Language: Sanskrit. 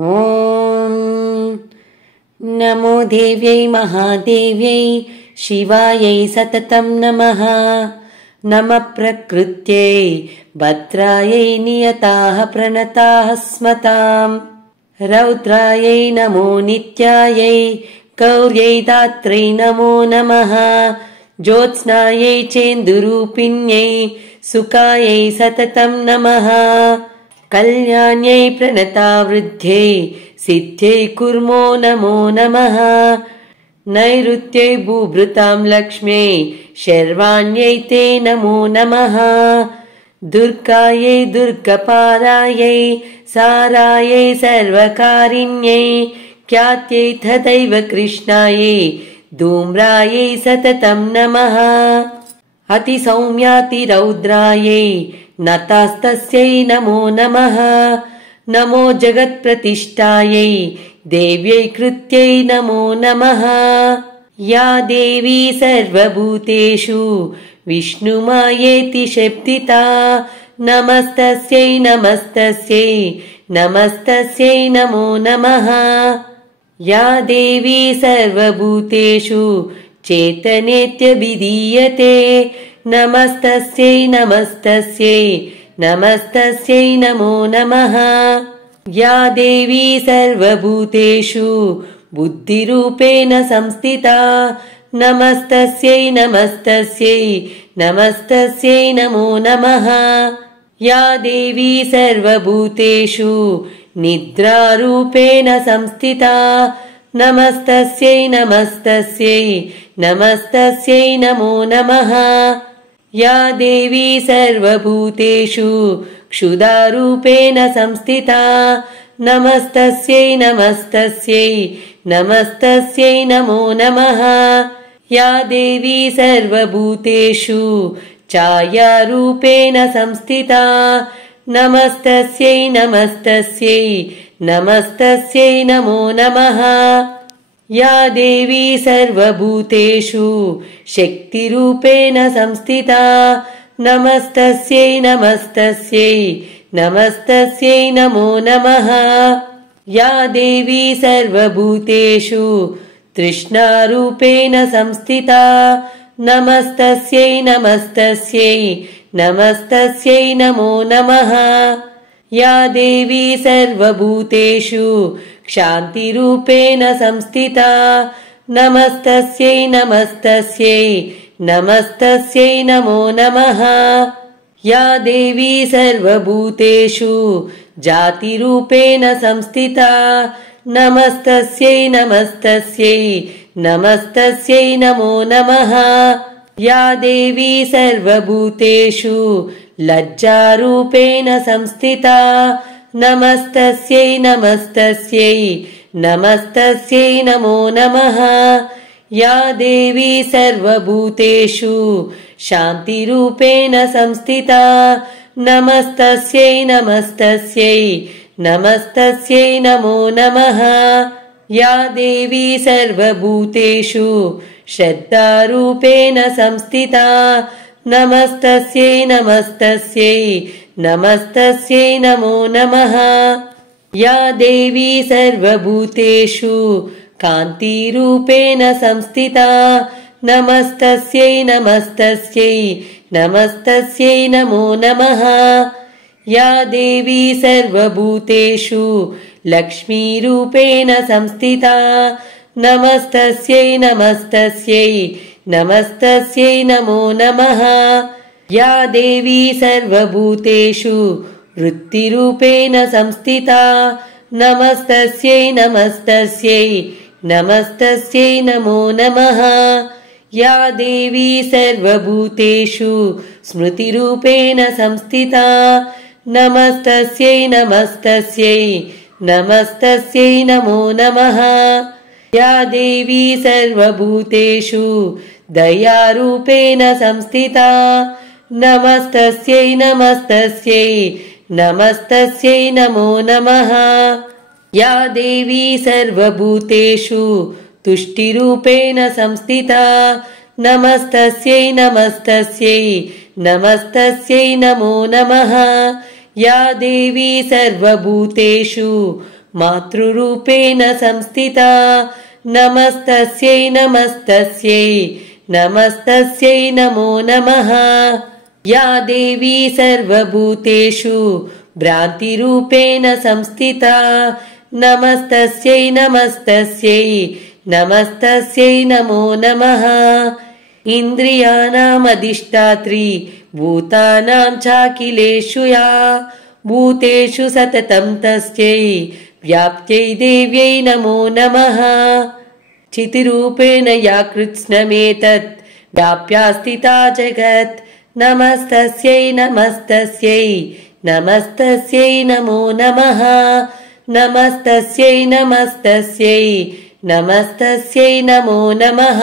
ॐ नमो देव्यै महादेव्यै शिवायै सततं नमः। नमः प्रकृत्यै भद्रायै नियताः प्रणताः स्मताम्। रौद्रायै नमो नित्यायै गौर्यै दात्रै नमो नमः। ज्योत्स्नायै चेन्दुरूपिण्यै सुकायै सततं नमः। कल्याण्यै प्रणतावृद्ध्यै सिद्ध्यै कुर्मो नमो नमः। नैऋत्यै भूभृतां लक्ष्म्यै शर्वाण्यै ते नमो नमः। दुर्गायै दुर्गपालायै सारायै सर्वकारिण्यै ख्यात्यै तथैव कृष्णायै धूम्रायै सततं नमः। अतिसौम्यातिरौद्रायै नतास्तस्यै नमो नमः। नमो जगत्प्रतिष्ठायै देव्यै कृत्यै नमो नमः। या देवी सर्वभूतेषु विष्णुमायेति शब्दिता नमस्तस्यै नमस्तस्यै नमस्तस्यै नमो नमः। या देवी सर्वभूतेषु चेतनेत्यभिधीयते नमस्तस्यै नमस्तस्यै नमस्तस्यै नमो नमः। या देवी सर्वभूतेषु बुद्धिरूपेण संस्थिता नमस्तस्यै नमस्तस्यै नमस्तस्यै नमो नमः। या देवी सर्वभूतेषु निद्रारूपेण संस्थिता नमस्तस्यै नमस्तस्यै नमस्तस्यै नमो नमः। या देवी सर्वभूतेषु क्षुधारूपेण संस्थिता नमस्तस्यै नमस्तस्यै नमस्तस्यै नमो नमः। या देवी सर्वभूतेषु छायारूपेण संस्थिता नमस्तस्यै नमस्तस्यै नमस्तस्यै नमो नमः। या देवी सर्वभूतेषु शक्तिरूपेण संस्थिता नमस्तस्यै नमस्तस्यै नमस्तस्यै नमो नमः। या देवी सर्वभूतेषु तृष्णारूपेण संस्थिता नमस्तस्यै नमस्तस्यै नमस्तस्यै नमो नमः। या देवी सर्वभूतेषु क्षान्तिरूपेण संस्थिता नमस्तस्यै नमस्तस्यै नमस्तस्यै नमो नमः। या देवी सर्वभूतेषु जातिरूपेण संस्थिता नमस्तस्यै नमस्तस्यै नमस्तस्यै नमो नमः। या देवी सर्वभूतेषु लज्जारूपेण संस्थिता नमस्तस्यै नमस्तस्यै नमस्तस्यै नमो नमः। या देवी सर्वभूतेषु शान्तिरूपेण संस्थिता नमस्तस्यै नमस्तस्यै नमस्तस्यै नमो नमः। या देवी सर्वभूतेषु श्रद्धारूपेण संस्थिता नमस्तस्यै नमस्तस्यै नमस्तस्यै नमो नमः। या देवी सर्वभूतेषु कान्तिरूपेण संस्थिता नमस्तस्यै नमस्तस्यै नमस्तस्यै नमो नमः। या देवी सर्वभूतेषु लक्ष्मीरूपेण संस्थिता नमस्तस्यै नमस्तस्यै नमस्तस्यै नमो नमः। या देवी सर्वभूतेषु वृत्तिरूपेण संस्थिता नमस्तस्यै नमस्तस्यै नमस्तस्यै नमो नमः। या देवी सर्वभूतेषु स्मृतिरूपेण संस्थिता नमस्तस्यै नमस्तस्यै नमस्तस्यै नमो नमः। या देवी सर्वभूतेषु दयारूपेण संस्थिता नमस्तस्यै नमस्तस्यै नमस्तस्यै नमो नमः। या देवी सर्वभूतेषु तुष्टिरूपेण संस्थिता नमस्तस्यै नमस्तस्यै नमस्तस्यै नमो नमः। या देवी सर्वभूतेषु मातृरूपेण संस्थिता नमस्तस्यै नमस्तस्यै नमस्तस्यै नमो नमः। या देवी सर्वभूतेषु भ्रान्तिरूपेण संस्थिता नमस्तस्यै नमस्तस्यै नमस्तस्यै नमो नमः। इन्द्रियाणामधिष्ठात्री भूतानां चाखिलेषु या भूतेषु सततं तस्यै व्याप्त्यै देव्यै नमो नमः। चितिरूपेण या कृत्स्नमेतत् व्याप्या स्थिता जगत् नमस्तस्यै नमस्तस्यै नमस्तस्यै नमो नमः। नमस्तस्यै नमस्तस्यै नमस्तस्यै नमो नमः।